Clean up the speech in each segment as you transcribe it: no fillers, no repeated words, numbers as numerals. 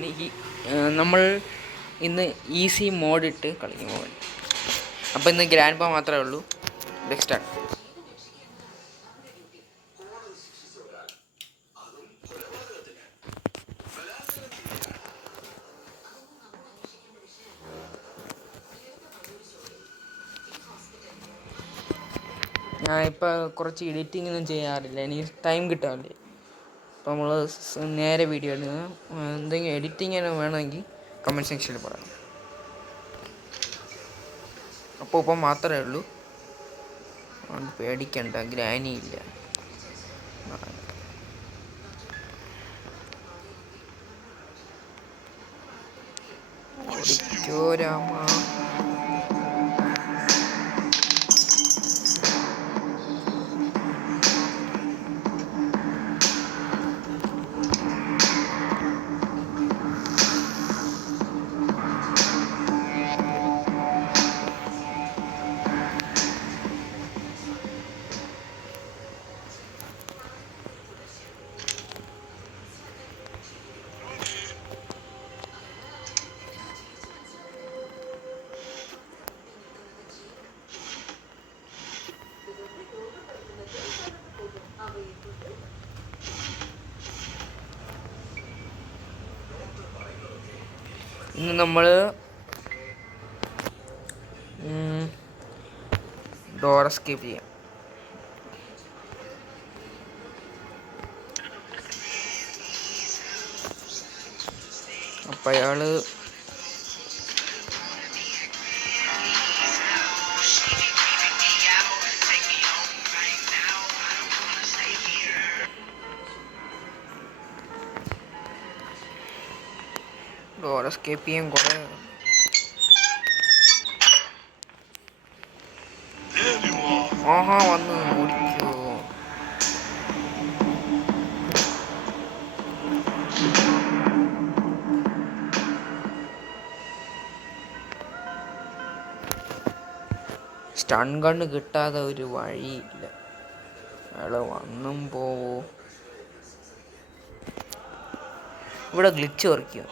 കളിയാണ് നമ്മൾ ഇന്ന് ഈസി മോഡിട്ട് കളിക്കുമ്പോൾ. അപ്പോൾ ഇന്ന് ഗ്രാൻഡ് പാ മാത്രമേ ഉള്ളൂ. Let's start. ഞാനിപ്പോൾ കുറച്ച് എഡിറ്റിങ്ങൊന്നും ചെയ്യാറില്ല, എനിക്ക് ടൈം കിട്ടാറില്ല. അപ്പോൾ നമ്മൾ നേരെ വീഡിയോ ഇടുക. എന്തെങ്കിലും എഡിറ്റിങ് വേണമെങ്കിൽ കമൻറ്റ് സെക്ഷനിൽ പറയാം. അപ്പോൾ ഇപ്പം മാത്രമേ ഉള്ളൂ, പേടിക്കണ്ട, ഗ്രാനി ഇല്ല. രാമ ഇന്ന് നമ്മൾ ഡോർ എസ്കേപ്പ് ചെയ്യാം. അപ്പം അയാൾ ഡോർ എസ്കേപ്പ് ചെയ്യാൻ കുറേ വന്ന് ഓടിക്കോ. സ്റ്റൺ ഗണ്ണ് കിട്ടാതെ ഒരു വഴിയില്ല. അയാൾ വന്നും പോവോ. ഇവിടെ ഗ്ലിച്ച് വർക്കും.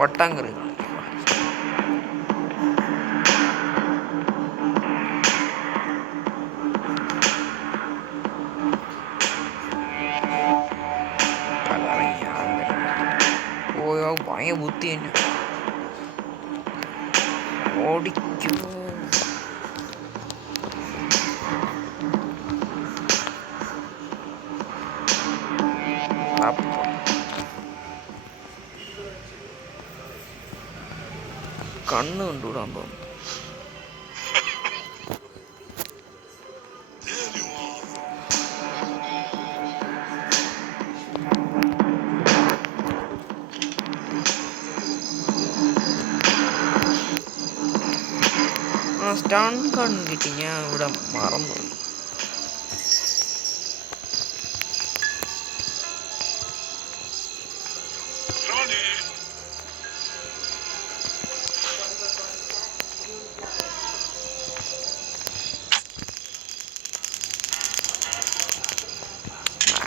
വട്ടാങ്കറി ഭയങ്കര ബുദ്ധി തന്നെ. ഓടിക്കൂ. കണ്ണ് കണ്ടുകൂടാൻ തോന്നുന്നു. സ്റ്റൺ ഗൺ കിട്ടി, ഞാൻ ഇവിടെ മറന്നുപോയി.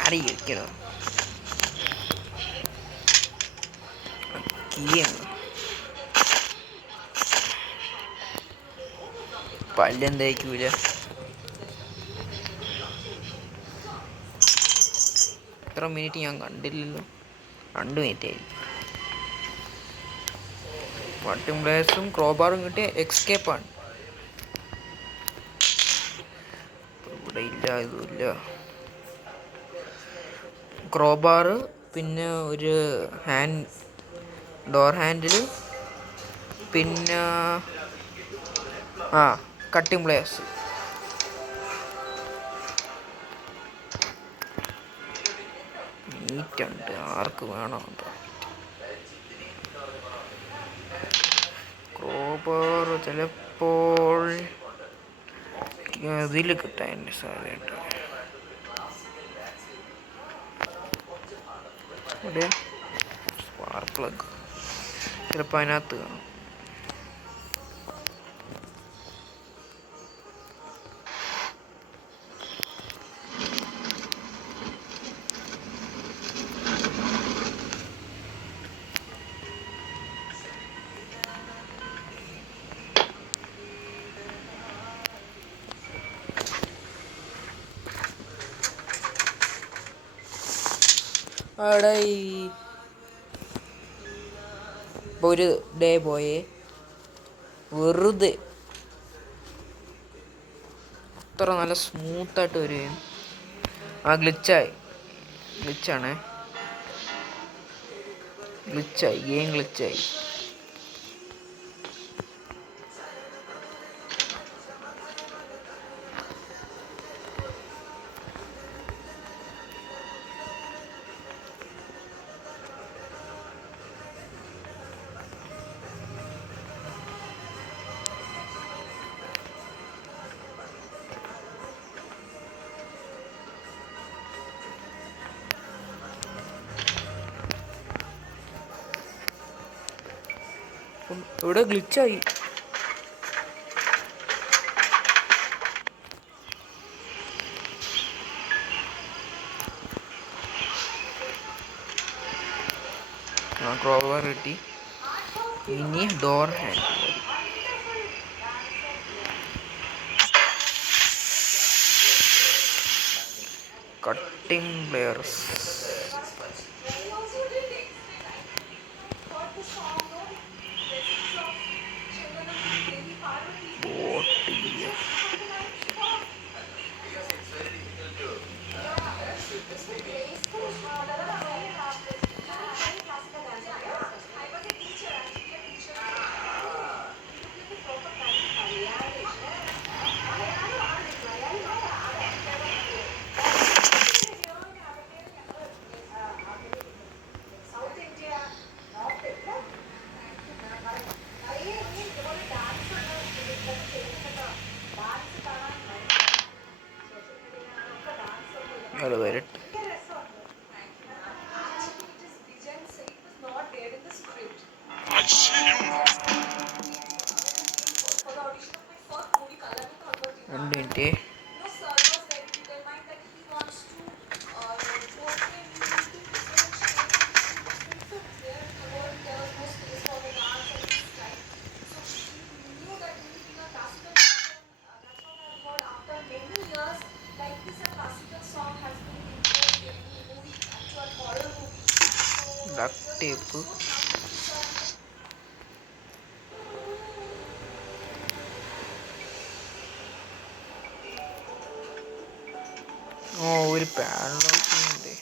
ആടി ഇരിക്കണം കീയാണ് പല്ലെന്തായിരിക്കൂല. എത്ര മിനിറ്റ് ഞാൻ കണ്ടില്ലല്ലോ, 2 മിനിറ്റ് ആയിരിക്കും. പട്ടും പ്ലേസും ക്രോബാറും കിട്ടിയ എക്സ്കേപ്പാണ്. ഇവിടെ ഇല്ല, ഇതുമില്ല. ക്രോബാറ്, പിന്നെ ഒരു ഡോർ ഹാൻഡിൽ, പിന്നെ കട്ടിംഗ് പ്ലേസ്. മീറ്റുണ്ട്, ആർക്ക് വേണോ എന്തോ. ക്രോബാർ ചിലപ്പോൾ ഇതിൽ കിട്ടാൻ സാധ്യതയുണ്ട്. ഇവിടെ സ്പാർക്ക് പ്ലഗ് ചിലപ്പോൾ അതിനകത്ത് കാണും. അവിടെ ഇപ്പോൾ ഒരു ഡേ പോയേ വെറുതെ അത്ര നല്ല സ്മൂത്തായിട്ട് വരികയും ഗ്ലിച്ചായി ഗെയിം ഗ്ലിച്ചായി. ഇവിടെ ഗ്ലിച്ചായി. ക്രോബാർ കിട്ടി, ഇനി ഡോർ ഹാൻഡിൽ. കട്ടിംഗ് പ്ലെയർസ്, അത് വരട്ടെ. രണ്ട് മിനിറ്റ്. ഡക്ട് ടേപ്പ്, ഒരു പാഡ്ലോക്ക് ഉണ്ട്.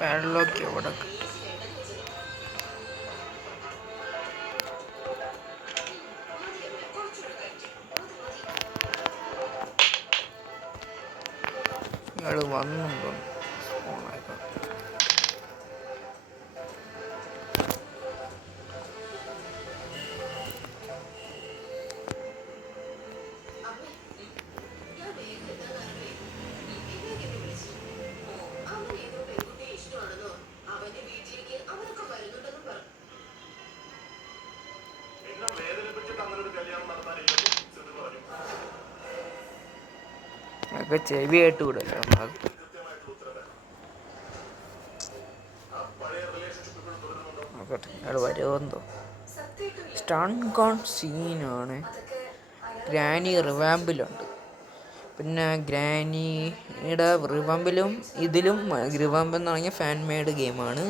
പാഡ്ലോക്ക് എവിടെ കിട്ടും? ഇയാൾ വന്നുണ്ടോ? ഒക്കെ ചെവിയായിട്ട് വിടല്ലോ നോക്കട്ടെ അയാൾ വരുമെന്തോ. സ്റ്റൺ ഗൺ സീനാണ്. ഗ്രാനി റിവാമ്പിലുണ്ട്. പിന്നെ ഗ്രാനിയുടെ റിവാമ്പിലും ഇതിലും റിവാമ്പ് എന്ന് പറഞ്ഞാൽ ഫാൻ മെയ്ഡ് ഗെയിമാണ്.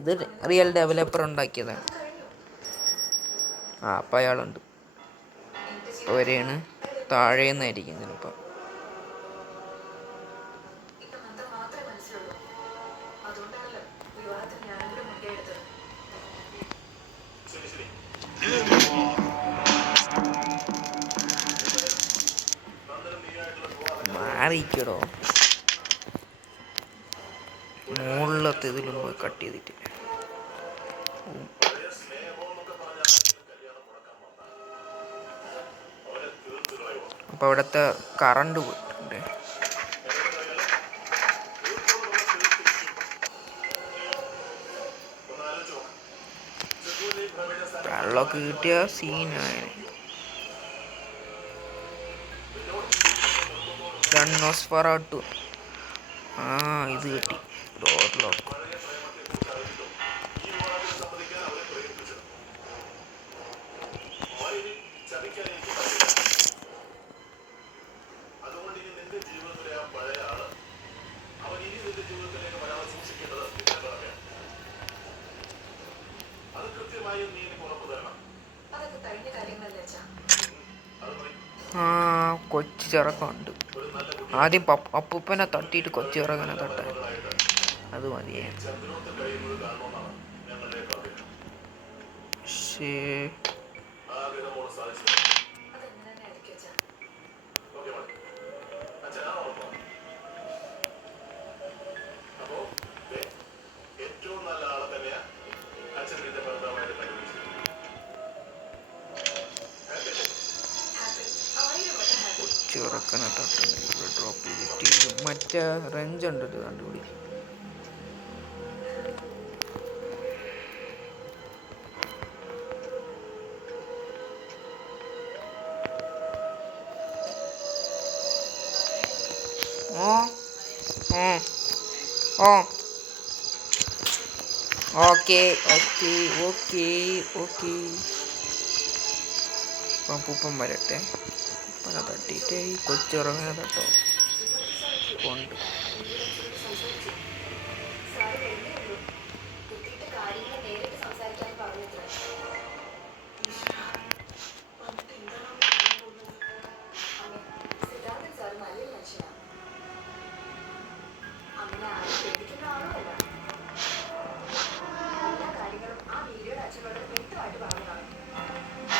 ഇത് റിയൽ ഡെവലപ്പർ ഉണ്ടാക്കിയതാണ്. അപ്പം അയാളുണ്ട്. ഇപ്പോൾ വരെയാണ് താഴെ നിന്നായിരിക്കും ചിലപ്പോൾ. മാറിക്കടോ, മുകളിലത്തെ ഇതിലും പോയി കട്ട് ചെയ്തിട്ട്. അപ്പോൾ അവിടുത്തെ കറണ്ട് പോയിട്ടുണ്ട്. വെള്ളമൊക്കെ കിട്ടിയ സീനായ ഗണ്ണോസ്ഫറാട്ടു. ഇത് കിട്ടി. Door lock. കൊച്ചു ചിറക്കമുണ്ട്. ആദ്യം അപ്പൂപ്പനെ തട്ടിയിട്ട് കൊച്ചു ചിറകനെ തട്ടാൻ. അത് മതിയേ. ചിറക്കനെ തട്ടുന്നത് ഡ്രോപ്പ് ചെയ്തിട്ട് മറ്റേ റെഞ്ച് ഉണ്ടല്ലോ കണ്ടുപിടി. Okay okay okay okay. അപ്പം പൂപ്പം വരട്ടെ. പൂപ്പനെ തട്ടിയിട്ട് ഈ കൊച്ചുറങ്ങനെ തട്ടോ കൊണ്ട്.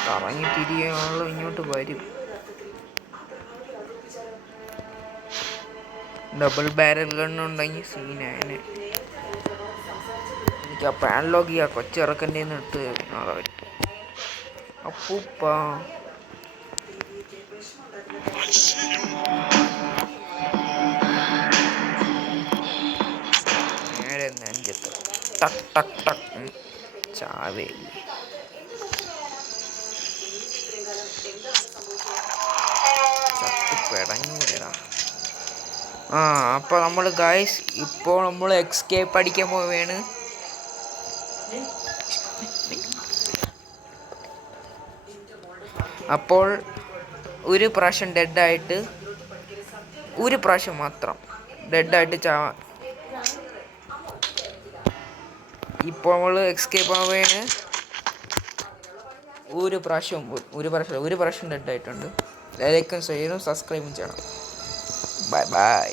കറങ്ങി തിരിയാണല്ലോ ഇങ്ങോട്ട് വരും. ഡബിൾ ബാരൽ ഗണ്ണുണ്ടെങ്കിൽ സീനായനെ. എനിക്ക് ആ പാൻലോക്ക് ചെയ്യാ കൊച്ചിറക്കൻ്റെ ഇട്ട് നാളെ വരും. അപ്പൂപ്പ നേരെ നെഞ്ചത്ത് ടക്ക് ടക്ക് ടക്ക് ചാവേലി. പെടഞ്ഞൂടാ. അപ്പോൾ നമ്മൾ ഗൈസ് ഇപ്പോൾ നമ്മൾ എക്സ്കേപ്പ് അടിക്കാൻ പോവുകയാണ്. അപ്പോൾ ഒരു പ്രാവശ്യം ഡെഡായിട്ട്, ഒരു പ്രാവശ്യം മാത്രം ഡെഡായിട്ട് ചാവാൻ. ഇപ്പോൾ നമ്മൾ എസ്കേപ്പ് ആവുകയാണ്. ഒരു പ്രാവശ്യം ഡെഡായിട്ടുണ്ട്. ലൈക്കും ഷെയറും സബ്സ്ക്രൈബും ചെയ്യണം. Bye bye.